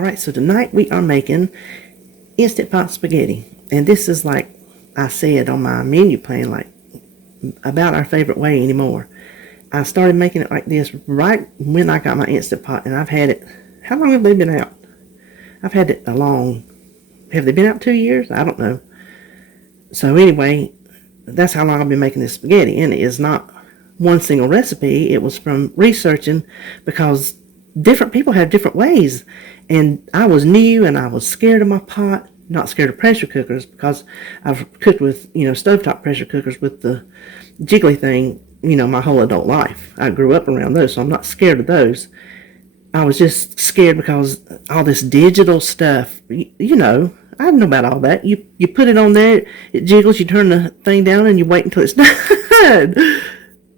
Alright, so tonight we are making Instant Pot spaghetti. And this is, like I said on my menu plan, like about our favorite way anymore. I started making it like this right when I got my Instant Pot, and I've had it, how long have they been out? I've had it have they been out 2 years? I don't know. So anyway, that's how long I've been making this spaghetti, and it is not one single recipe. It was from researching, because different people have different ways, and I was new and I was scared of my pot, not scared of pressure cookers, because I've cooked with, stovetop pressure cookers with the jiggly thing, my whole adult life. I grew up around those, so I'm not scared of those. I was just scared because all this digital stuff, I don't know about all that. You put it on there, it jiggles, you turn the thing down, and you wait until it's done.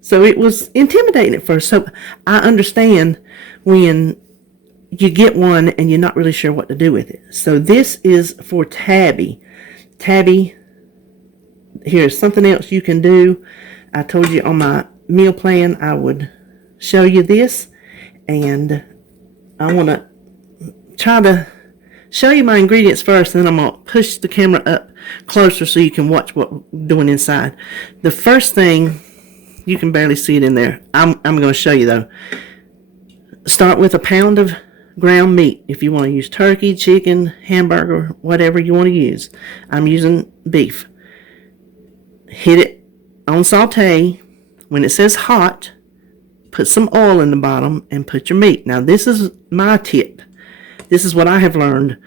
So it was intimidating at first. So I understand when you get one and you're not really sure what to do with it. So this is for Tabby. Tabby, here's something else you can do. I told you on my meal plan I would show you this, and I want to try to show you my ingredients first, and then I'm going to push the camera up closer so you can watch what we're doing inside. The first thing, you can barely see it in there. I'm going to show you though. Start with a pound of ground meat. If you want to use turkey, chicken, hamburger, whatever you want to use. I'm using beef. Hit it on saute. When it says hot, put some oil in the bottom and put your meat. Now this is my tip. This is what I have learned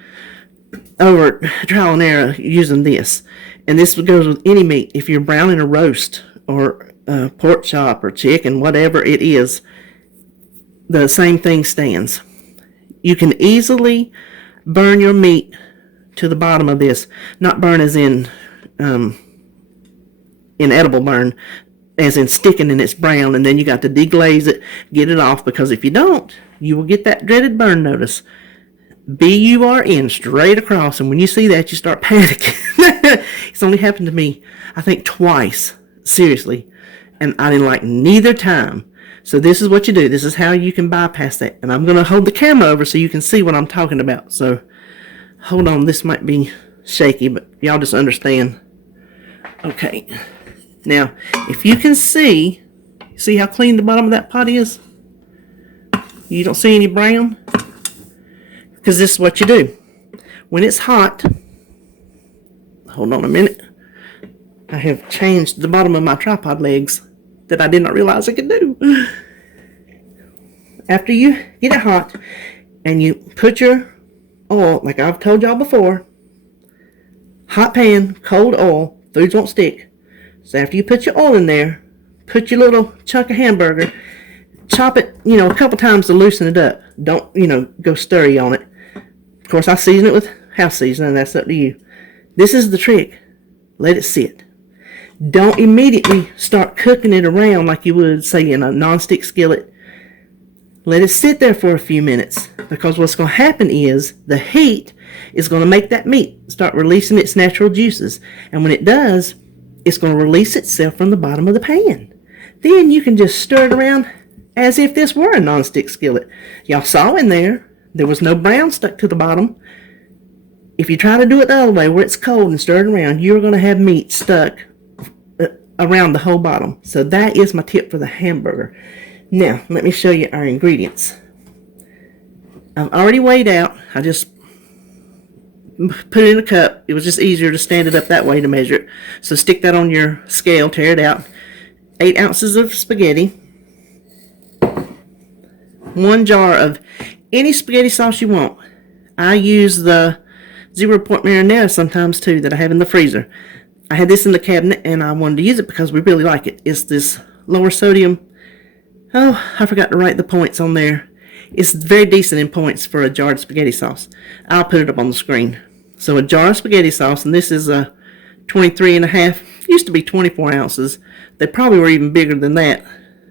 over trial and error using this. And this goes with any meat. If you're browning a roast or pork chop or chicken, whatever it is, the same thing stands. You can easily burn your meat to the bottom of this. Not burn as in inedible burn, as in sticking and it's brown, and then you got to deglaze it, get it off, because if you don't, you will get that dreaded burn notice. B-U-R-N, straight across, and when you see that, you start panicking. It's only happened to me, I think, twice, seriously, and I didn't like neither time. So this is what you do. This is how you can bypass that, and I'm going to hold the camera over so you can see what I'm talking about. So hold on, this might be shaky, but y'all just understand. Okay, now if you can see how clean the bottom of that pot is? You don't see any brown? Because this is what you do. When it's hot, hold on a minute. I have changed the bottom of my tripod legs that I did not realize I could do. After you get it hot and you put your oil, like I've told y'all before, hot pan, cold oil, foods won't stick. So after you put your oil in there, put your little chunk of hamburger, chop it, a couple times to loosen it up. Don't, go stirry on it. Of course, I season it with house seasoning, that's up to you. This is the trick. Let it sit. Don't immediately start cooking it around like you would, say, in a nonstick skillet. Let it sit there for a few minutes, because what's going to happen is the heat is going to make that meat start releasing its natural juices. And when it does, it's going to release itself from the bottom of the pan. Then you can just stir it around as if this were a nonstick skillet. Y'all saw in there was no brown stuck to the bottom. If you try to do it the other way, where it's cold and stir it around, you're going to have meat stuck around the whole bottom. So that is my tip for the hamburger. Now, let me show you our ingredients. I've already weighed out. I just put it in a cup. It was just easier to stand it up that way to measure it. So stick that on your scale, tear it out. 8 ounces of spaghetti. 1 jar of any spaghetti sauce you want. I use the 0-point marinara sometimes too that I have in the freezer. I had this in the cabinet and I wanted to use it because we really like it. It's this lower sodium. Oh, I forgot to write the points on there. It's very decent in points for a jarred spaghetti sauce. I'll put it up on the screen. So a jar of spaghetti sauce, and this is a 23.5, used to be 24 ounces. They probably were even bigger than that,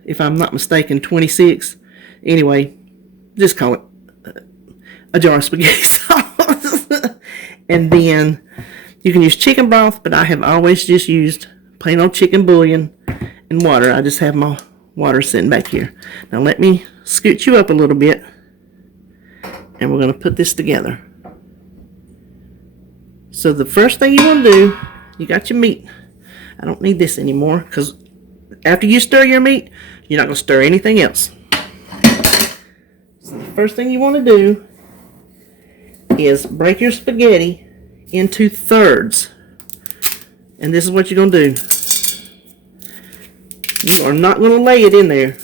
if I'm not mistaken, 26. Anyway, just call it a jar of spaghetti sauce. And then you can use chicken broth, but I have always just used plain old chicken bouillon and water. I just have my water sitting back here. Now let me scoot you up a little bit. and we're going to put this together. So the first thing you want to do, you got your meat. I don't need this anymore because after you stir your meat, you're not going to stir anything else. So the first thing you want to do is break your spaghetti into thirds. And this is what you're going to do. You are not going to lay it in there.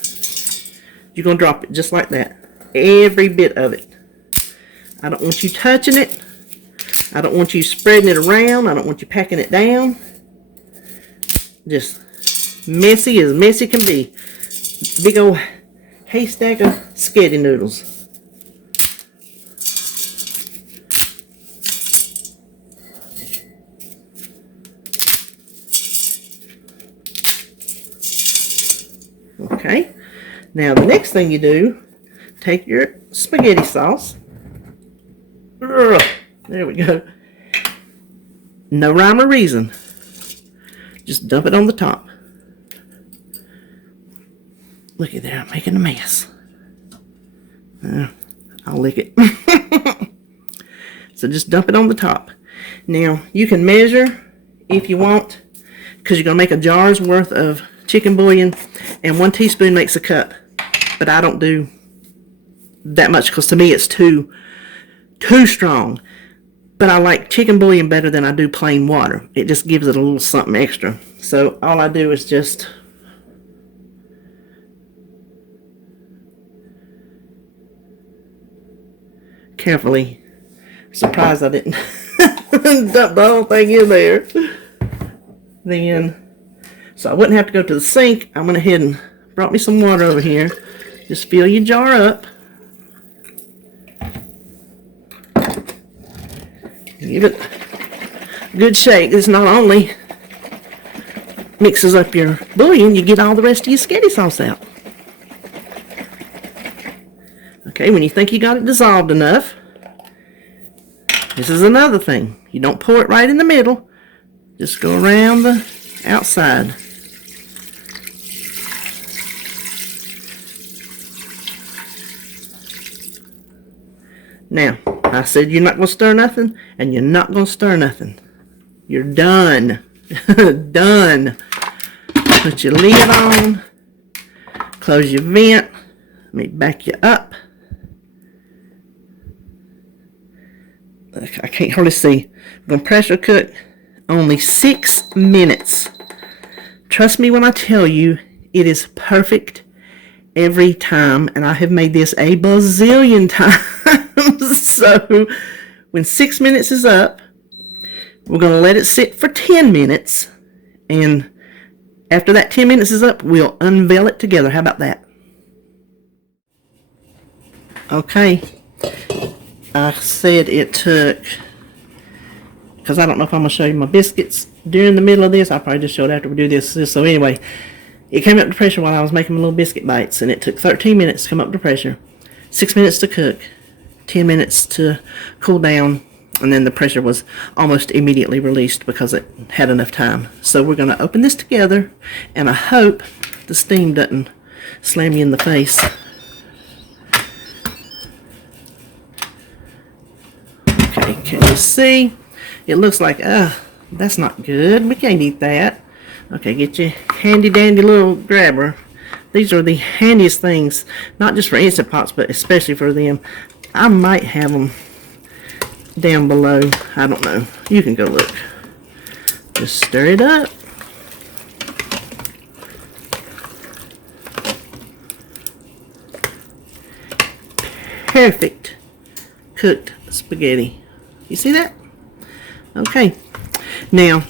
You're going to drop it just like that. Every bit of it. I don't want you touching it. I don't want you spreading it around. I don't want you packing it down. Just messy as messy can be. Big old haystack of spaghetti noodles. Okay, now the next thing you do, take your spaghetti sauce. There we go. No rhyme or reason. Just dump it on the top. Look at there, I'm making a mess. I'll lick it. So just dump it on the top. Now, you can measure if you want, because you're going to make a jar's worth of chicken bouillon, and 1 teaspoon makes a cup. But I don't do that much because to me it's too strong. But I like chicken bouillon better than I do plain water. It just gives it a little something extra. So all I do is just carefully. Surprised I didn't dump the whole thing in there. Then, so I wouldn't have to go to the sink. I went ahead and brought me some water over here. Just fill your jar up. Give it a good shake. This not only mixes up your bouillon, you get all the rest of your spaghetti sauce out. Okay, when you think you got it dissolved enough, this is another thing. You don't pour it right in the middle. Just go around the outside. Now, I said you're not going to stir nothing, and you're not going to stir nothing. You're done. Done. Put your lid on. Close your vent. Let me back you up. I can't hardly see. I'm going to pressure cook only 6 minutes. Trust me when I tell you, it is perfect every time, and I have made this a bazillion times. So when 6 minutes is up, we're going to let it sit for 10 minutes, and after that 10 minutes is up, we'll unveil it together. How about that? Okay, I said it took, because I don't know if I'm going to show you my biscuits during the middle of this. I'll probably just show it after we do this. So anyway, it came up to pressure while I was making my little biscuit bites, and it took 13 minutes to come up to pressure, 6 minutes to cook, 10 minutes to cool down, and then the pressure was almost immediately released because it had enough time. So we're going to open this together, and I hope the steam doesn't slam you in the face. Okay, can you see? It looks like, that's not good. We can't eat that. Okay, get your handy dandy little grabber. These are the handiest things, not just for Instant Pots, but especially for them. I might have them down below. I don't know. You can go look. Just stir it up. Perfect cooked spaghetti. You see that? Okay. Now,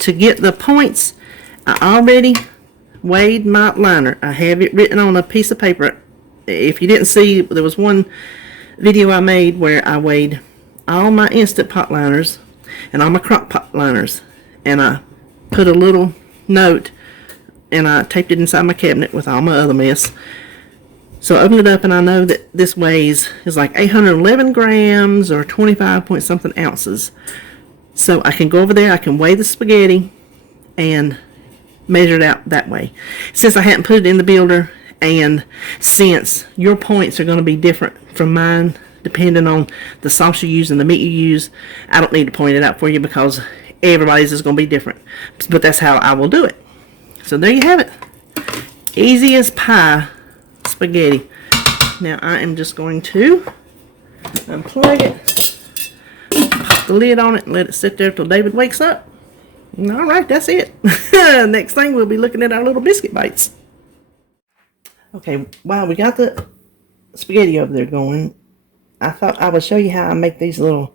to get the points, I already weighed my liner. I have it written on a piece of paper. If you didn't see, there was one video I made where I weighed all my Instant Pot liners and all my crock pot liners, and I put a little note and I taped it inside my cabinet with all my other mess. So I opened it up, and I know that this weighs is like 811 grams or 25 point something ounces. So I can go over there, I can weigh the spaghetti and measure it out that way. Since I hadn't put it in the builder, and since your points are going to be different from mine depending on the sauce you use and the meat you use. I don't need to point it out for you because everybody's is going to be different. But that's how I will do it. So there you have it. Easy as pie spaghetti. Now I am just going to unplug it, pop the lid on it, and let it sit there till David wakes up. All right, that's it. Next thing, we'll be looking at our little biscuit bites. Okay, while we got the spaghetti over there going, I thought I would show you how I make these little,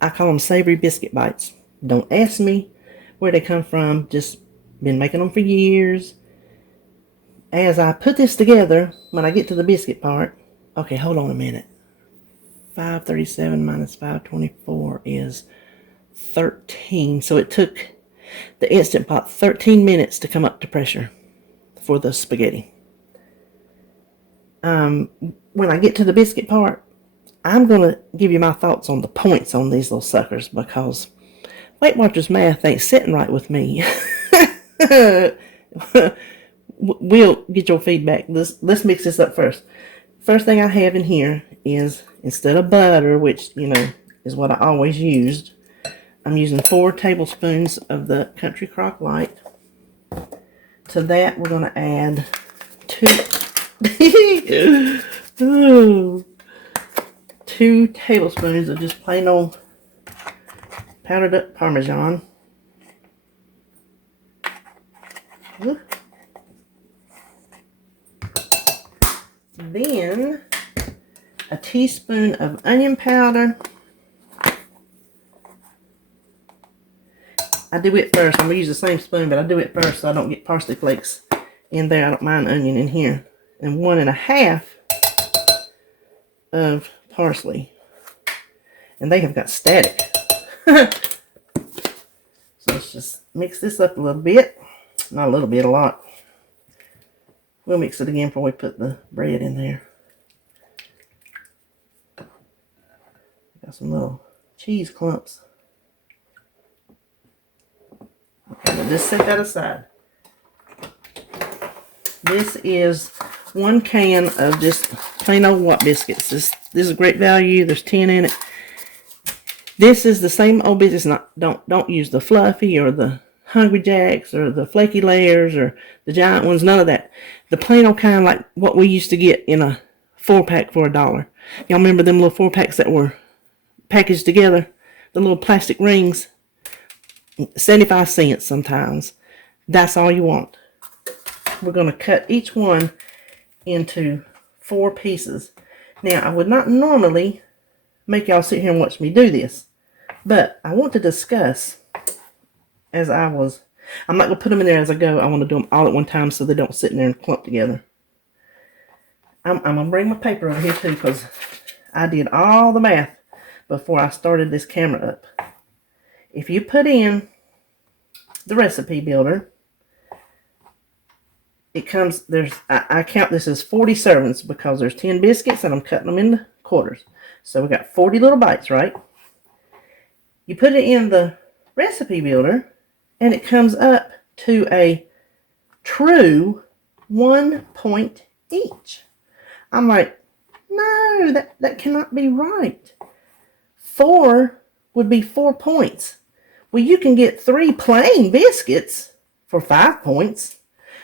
I call them savory biscuit bites. Don't ask me where they come from. Just been making them for years. As I put this together, when I get to the biscuit part, okay, hold on a minute. 537 minus 524 is 13. So it took the Instant Pot 13 minutes to come up to pressure for the spaghetti. When I get to the biscuit part, I'm going to give you my thoughts on the points on these little suckers because Weight Watchers math ain't sitting right with me. We'll get your feedback. Let's mix this up first. First thing I have in here is, instead of butter, which, you know, is what I always used, I'm using 4 tablespoons of the Country Crock Light. To that, we're going to add 2 tablespoons of just plain old powdered up Parmesan. Then a teaspoon of onion powder. I do it first. I'm going to use the same spoon, but I do it first so I don't get parsley flakes in there. I don't mind onion in here. And 1.5 of parsley. And they have got static. So let's just mix this up a little bit. Not a little bit, a lot. We'll mix it again before we put the bread in there. Got some little cheese clumps. Okay, we'll just set that aside. This is 1 can of just plain old Watt biscuits. This is a great value. There's 10 in it. This is the same old biscuits. Don't use the fluffy or the Hungry Jacks or the flaky layers or the giant ones. None of that. The plain old kind, like what we used to get in a 4-pack for $1. Y'all remember them little 4-packs that were packaged together? The little plastic rings. 75 cents sometimes. That's all you want. We're going to cut each one into 4 pieces. Now, I would not normally make y'all sit here and watch me do this, but I want to discuss I'm not going to put them in there as I go. I want to do them all at one time so they don't sit in there and clump together. I'm going to bring my paper over here too because I did all the math before I started this camera up. If you put in the recipe builder, it comes, I count this as 40 servings because there's 10 biscuits and I'm cutting them into quarters. So we got 40 little bites, right? You put it in the recipe builder and it comes up to a true 1 point each. I'm like, no, that cannot be right. 4 would be 4 points. Well, you can get 3 plain biscuits for 5 points.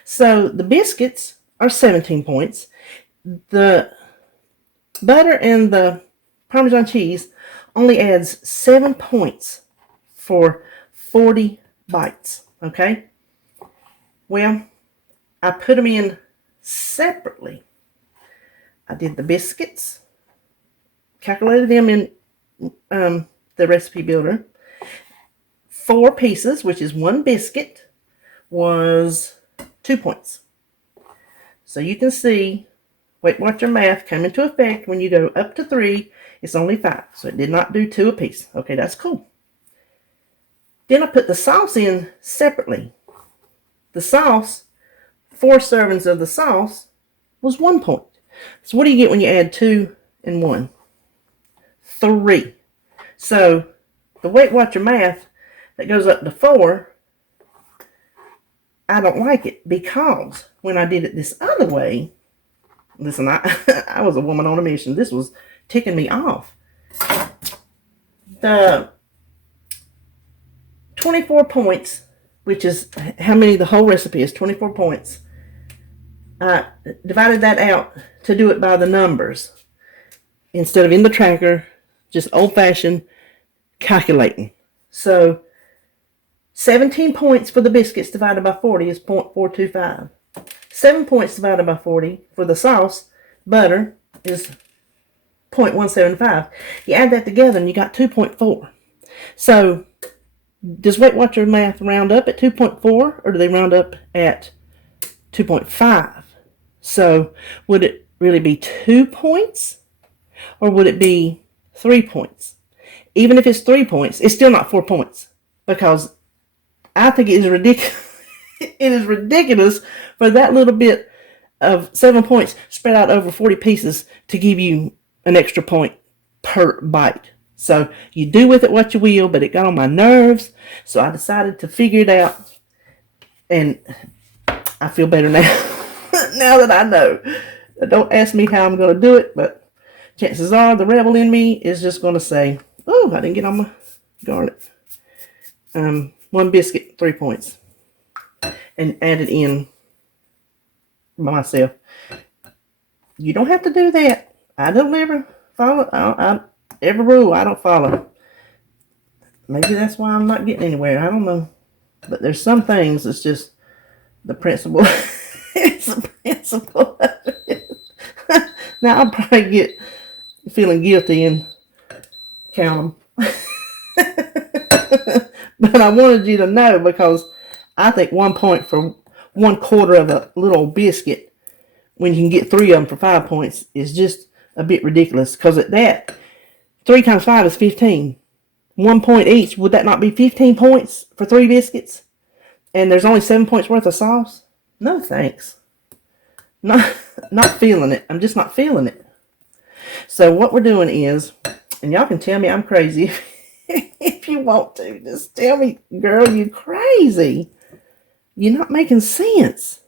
So the biscuits are 17 points. The butter and the Parmesan cheese only adds 7 points for 40 bites. Okay? Well, I put them in separately. I did the biscuits, calculated them in the recipe builder. 4 pieces, which is 1 biscuit, was 2 points. So you can see Weight Watcher math come into effect. When you go up to 3, it's only 5. So it did not do 2 apiece. Okay, that's cool. Then I put the sauce in separately. The sauce, 4 servings of the sauce, was 1 point. So what do you get when you add 2 and 1? 3. So the Weight Watcher math that goes up to 4, I don't like it because when I did it this other way, listen, I was a woman on a mission. This was ticking me off. The 24 points, which is how many the whole recipe is, 24 points. I divided that out to do it by the numbers instead of in the tracker, just old-fashioned calculating. So 17 points for the biscuits divided by 40 is 0.425. 7 points divided by 40 for the sauce, butter, is 0.175. You add that together and you got 2.4. So does Weight Watcher math round up at 2.4 or do they round up at 2.5? So would it really be 2 points or would it be 3 points? Even if it's 3 points, it's still not 4 points, because I think it is ridiculous. It is ridiculous for that little bit of 7 points spread out over 40 pieces to give you an extra point per bite. So you do with it what you will, but it got on my nerves, so I decided to figure it out, and I feel better now. Now that I know. Don't ask me how I'm going to do it, but chances are the rebel in me is just going to say, oh, I didn't get on my garlic. 1 biscuit, 3 points. And add it in by myself. You don't have to do that. I don't ever follow every rule I don't follow. Maybe that's why I'm not getting anywhere. I don't know. But there's some things that's just the principle. It's the principle of it. Now I'll probably get feeling guilty and count them. But I wanted you to know, because I think 1 point for 1/4 of a little biscuit, when you can get 3 of them for 5 points, is just a bit ridiculous. Because at that, 3 times 5 is 15. 1 point each. Would that not be 15 points for 3 biscuits? And there's only 7 points worth of sauce? No thanks. Not feeling it. I'm just not feeling it. So what we're doing is, and y'all can tell me I'm crazy if you want to. Just tell me, girl, you crazy. You're not making sense.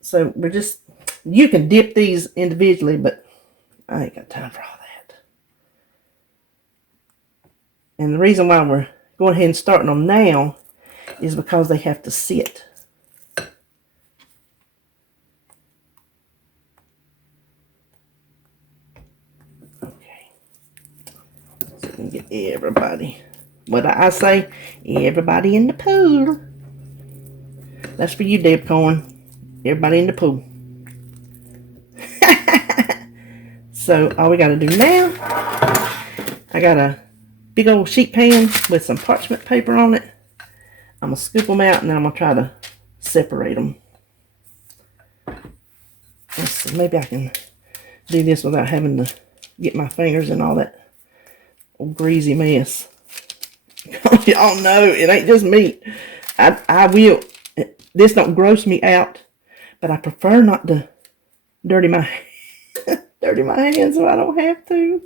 So we're just, you can dip these individually, but I ain't got time for all that. And the reason why we're going ahead and starting them now is because they have to sit. Okay. So we can get everybody. What I say? Everybody in the pool. That's for you, Deb Corn. Everybody in the pool. So all we got to do now, I got a big old sheet pan with some parchment paper on it. I'm going to scoop them out, and then I'm going to try to separate them. Let's see, maybe I can do this without having to get my fingers in all that old greasy mess. Y'all know it ain't just meat. I will. This don't gross me out, but I prefer not to dirty my hands so I don't have to.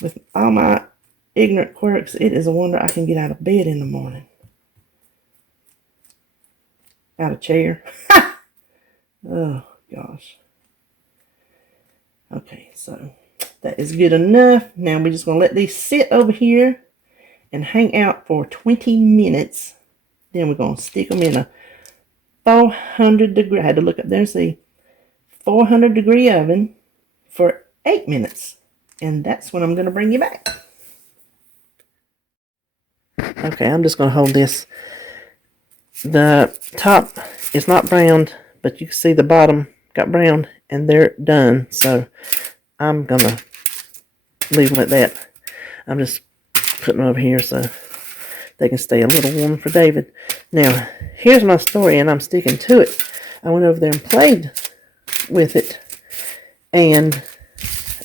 With all my ignorant quirks, it is a wonder I can get out of bed in the morning. Out of chair. Oh, gosh. Okay, so that is good enough. Now we're just going to let these sit over here and hang out for 20 minutes. Then we're going to stick them in a 400 degree, I had to look up there and see, 400 degree oven for 8 minutes. And that's when I'm going to bring you back. Okay, I'm just going to hold this. The top is not browned, but you can see the bottom got browned, and they're done. So I'm going to leave them at that. I'm just putting them over here so they can stay a little warm for David. Now, here's my story, and I'm sticking to it. I went over there and played with it. And,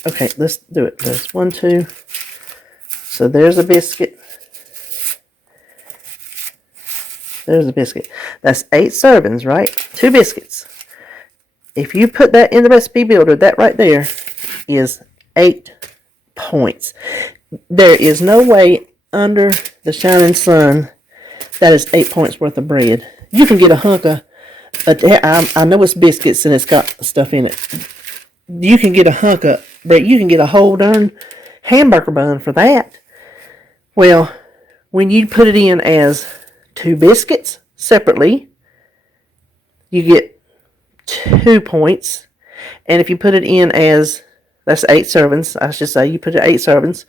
okay, let's do it. There's 1, 2. So there's a biscuit. There's a biscuit. That's 8 servings, right? 2 biscuits. If you put that in the recipe builder, that right there is 8 points. There is no way under the shining sun that is 8 points worth of bread. You can get a hunk of, I know it's biscuits and it's got stuff in it. You can get a hunk of, but you can get a whole darn hamburger bun for that. Well, when you put it in as 2 biscuits separately, you get 2 points. And if you put it in as, that's 8 servings, I should say, you put it 8 servings,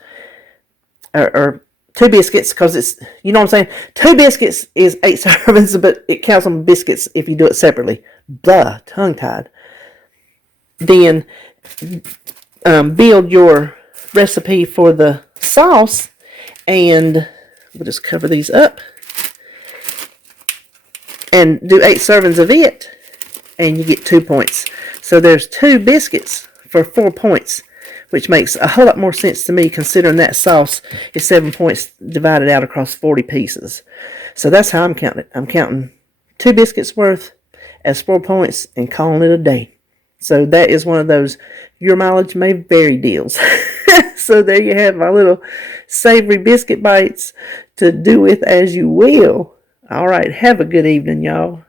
or 2 biscuits, because it's, you know what I'm saying? 2 biscuits is 8 servings, but it counts on biscuits if you do it separately. Blah, tongue-tied. Then build your recipe for the sauce, and we'll just cover these up and do 8 servings of it, and you get 2 points. So there's 2 biscuits for 4 points, which makes a whole lot more sense to me, considering that sauce is 7 points divided out across 40 pieces. So that's how I'm counting it. I'm counting 2 biscuits worth as 4 points and calling it a day. So that is one of those your mileage may vary deals. So there you have my little savory biscuit bites to do with as you will. All right, have a good evening, y'all.